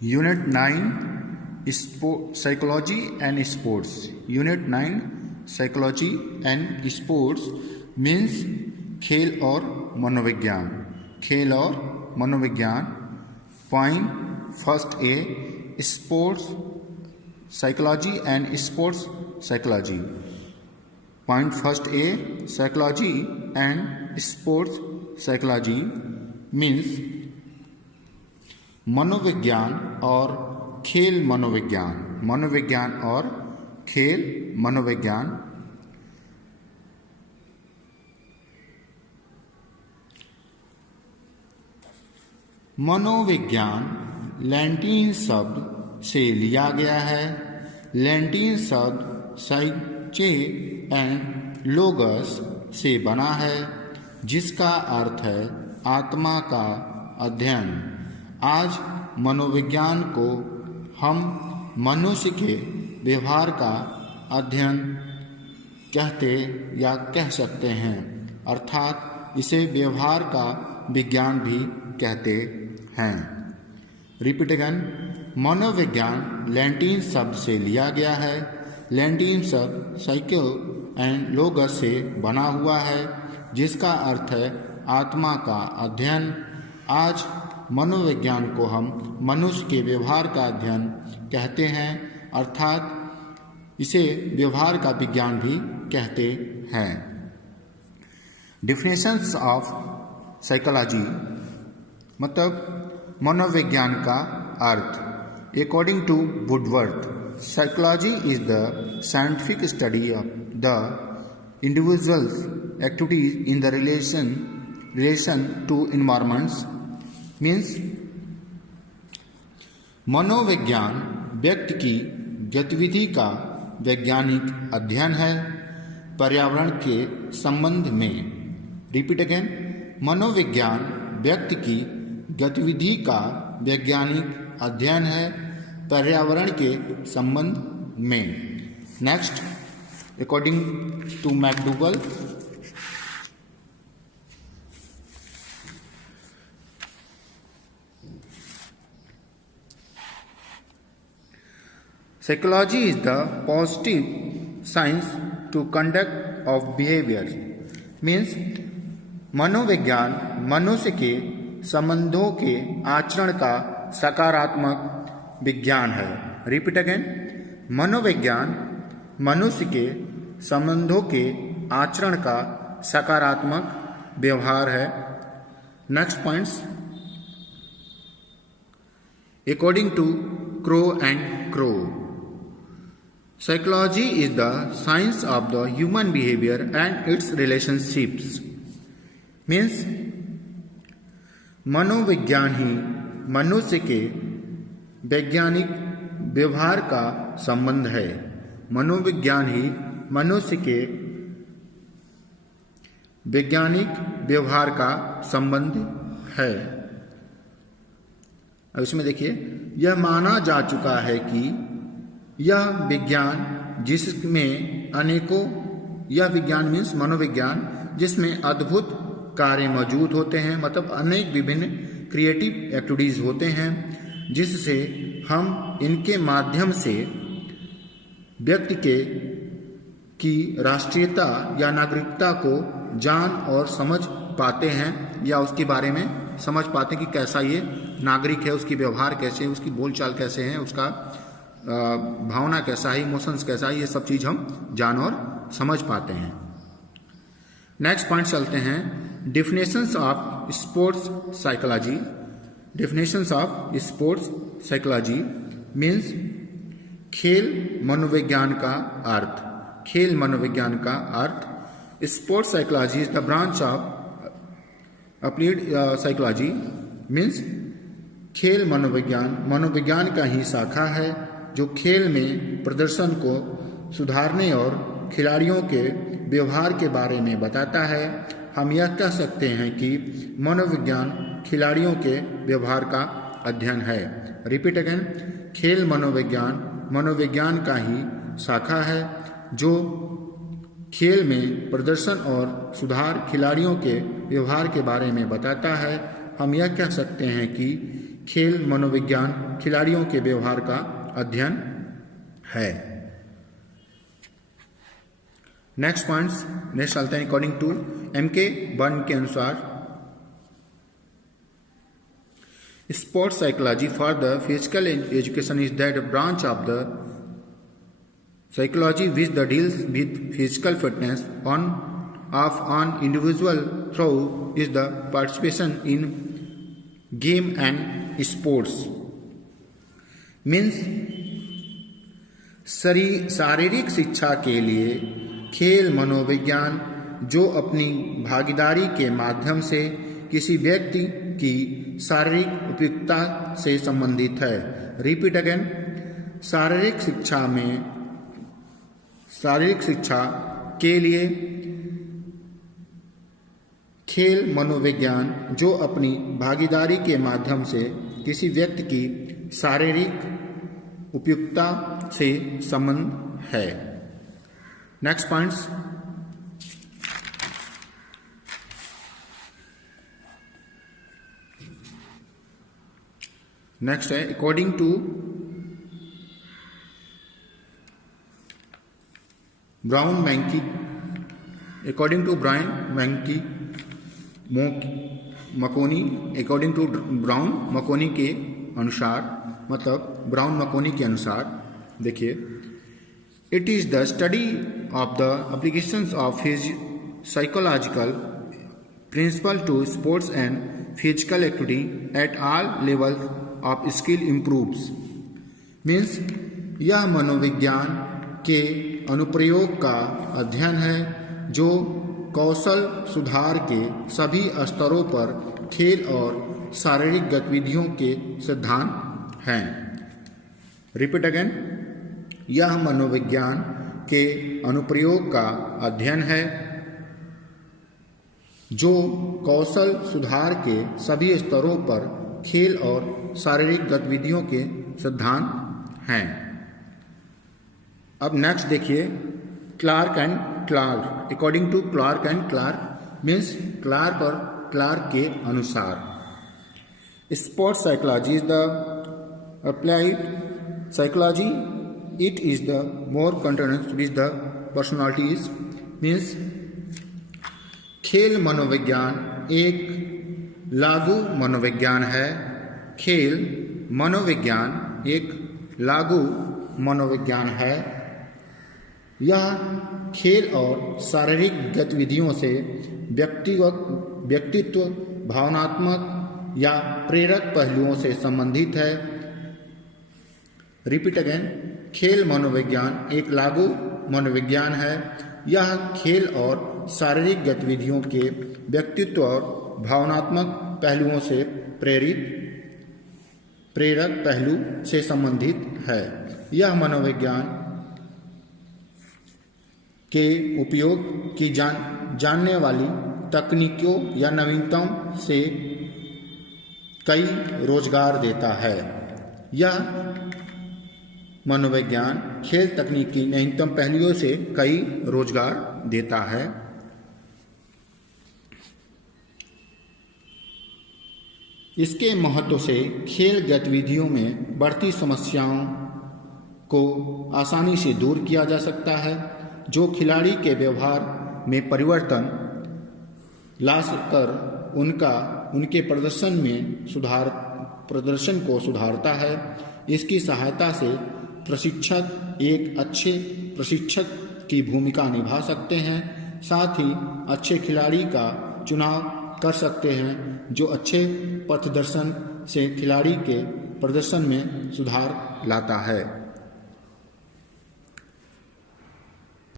Unit 9 Psychology and Sports. Unit 9 Psychology and Sports means खेल और मनोविज्ञान. खेल और मनोविज्ञान. Point first A, sports psychology and sports psychology. Point first A, psychology and sports psychology means मनोविज्ञान और खेल मनोविज्ञान. मनोविज्ञान और खेल मनोविज्ञान. मनोविज्ञान लैटिन शब्द से लिया गया है. लैटिन शब्द साइचे एंड लोगस से बना है, जिसका अर्थ है आत्मा का अध्ययन. आज मनोविज्ञान को हम मनुष्य के व्यवहार का अध्ययन कहते या कह सकते हैं, अर्थात इसे व्यवहार का विज्ञान भी कहते हैं. Repeat again. मनोविज्ञान लैटिन शब्द से लिया गया है. लैटिन शब्द साइको एंड लोगस से बना हुआ है, जिसका अर्थ है आत्मा का अध्ययन. आज मनोविज्ञान को हम मनुष्य के व्यवहार का अध्ययन कहते हैं, अर्थात इसे व्यवहार का विज्ञान भी कहते हैं. डिफिनेशंस ऑफ साइकोलॉजी मतलब मनोविज्ञान का अर्थ. According to Woodworth, psychology is the scientific study of the individuals activities in the relation to environments. Means मनोविज्ञान व्यक्ति की गतिविधि का वैज्ञानिक अध्ययन है पर्यावरण के संबंध में. Repeat again. मनोविज्ञान व्यक्ति की गतिविधि का वैज्ञानिक अध्ययन है पर्यावरण के संबंध में. Next, according to McDougall, psychology is the positive science to conduct of behavior. means मनोविज्ञान मनुष्य के संबंधों के आचरण का सकारात्मक विज्ञान है. Repeat again. मनोविज्ञान मनुष्य के संबंधों के आचरण का सकारात्मक व्यवहार है. Next points. According to Crow and Crow, psychology is the science of the human behavior and its relationships. means मनोविज्ञान ही मनुष्य के वैज्ञानिक व्यवहार का संबंध है. मनोविज्ञान ही मनुष्य के वैज्ञानिक व्यवहार का संबंध है. अब इसमें देखिए, यह माना जा चुका है कि यह विज्ञान जिसमें अनेकों, यह विज्ञान मीन्स मनोविज्ञान जिसमें अद्भुत कार्य मौजूद होते हैं, मतलब अनेक विभिन्न क्रिएटिव एक्टिविटीज होते हैं, जिससे हम इनके माध्यम से व्यक्ति की राष्ट्रीयता या नागरिकता को जान और समझ पाते हैं, या उसके बारे में समझ पाते हैं कि कैसा ये नागरिक है, उसकी व्यवहार कैसे है, उसकी बोलचाल कैसे है, उसका भावना कैसा है, इमोशंस कैसा है, ये सब चीज़ हम जान और समझ पाते हैं. नेक्स्ट पॉइंट चलते हैं. Definitions of sports psychology. Definitions of sports psychology means खेल मनोविज्ञान का अर्थ. खेल मनोविज्ञान का अर्थ. Sports psychology is the branch of applied psychology. Means खेल मनोविज्ञान मनोविज्ञान का ही शाखा है जो खेल में प्रदर्शन को सुधारने और खिलाड़ियों के व्यवहार के बारे में बताता है. हम यह कह सकते हैं कि मनोविज्ञान खिलाड़ियों के व्यवहार का अध्ययन है. Repeat again. खेल मनोविज्ञान मनोविज्ञान का ही शाखा है जो खेल में प्रदर्शन और सुधार खिलाड़ियों के व्यवहार के बारे में बताता है. हम यह कह सकते हैं कि खेल मनोविज्ञान खिलाड़ियों के व्यवहार का अध्ययन है। नेक्स्ट पॉइंट्स नेक्स्ट चलते हैं। According to MK. बर्न के अनुसार sports psychology for the physical education is that branch of the psychology which the deals with physical fitness of an individual through is the participation in game and sports means शारीरिक शिक्षा के लिए खेल मनोविज्ञान जो अपनी भागीदारी के माध्यम से किसी व्यक्ति की शारीरिक उपयुक्तता से संबंधित है। Repeat again. शारीरिक शिक्षा के लिए खेल मनोविज्ञान जो अपनी भागीदारी के माध्यम से किसी व्यक्ति की शारीरिक उपयुक्तता से संबंध है। Next points. नेक्स्ट है अकॉर्डिंग टू ब्राउन मैंकी मकोनी के अनुसार, मतलब ब्राउन मकोनी के अनुसार देखिए, it is the study of the applications of his psychological principle to sports and physical activity at all levels of skill improves means यह मनोविज्ञान के अनुप्रयोग का अध्ययन है जो कौशल सुधार के सभी स्तरों पर खेल और शारीरिक गतिविधियों के सिद्धांत हैं। Repeat again. यह मनोविज्ञान के अनुप्रयोग का अध्ययन है जो कौशल सुधार के सभी स्तरों पर खेल और शारीरिक गतिविधियों के सिद्धांत हैं। अब नेक्स्ट देखिए Clark and Clark. According to Clark and Clark means Clark और क्लार्क के अनुसार sports psychology is the applied psychology, it is the more countenance with the personalities means खेल मनोविज्ञान एक लागू मनोविज्ञान है। खेल मनोविज्ञान एक लागू मनोविज्ञान है। यह खेल और शारीरिक गतिविधियों से व्यक्तित्व भावनात्मक या प्रेरक पहलुओं से संबंधित है। Repeat again. खेल मनोविज्ञान एक लागू मनोविज्ञान है। यह खेल और शारीरिक गतिविधियों के व्यक्तित्व और भावनात्मक पहलुओं से प्रेरक पहलू से संबंधित है। यह मनोविज्ञान के उपयोग की जानने वाली तकनीकों या नवीनताओं से कई रोजगार देता है। यह मनोविज्ञान खेल तकनीक की नवीनतम पहलुओं से कई रोजगार देता है। इसके महत्व से खेल गतिविधियों में बढ़ती समस्याओं को आसानी से दूर किया जा सकता है, जो खिलाड़ी के व्यवहार में परिवर्तन ला कर उनके प्रदर्शन को सुधारता है। इसकी सहायता से प्रशिक्षक एक अच्छे प्रशिक्षक की भूमिका निभा सकते हैं, साथ ही अच्छे खिलाड़ी का चुनाव कर सकते हैं जो अच्छे पथदर्शन से खिलाड़ी के प्रदर्शन में सुधार लाता है।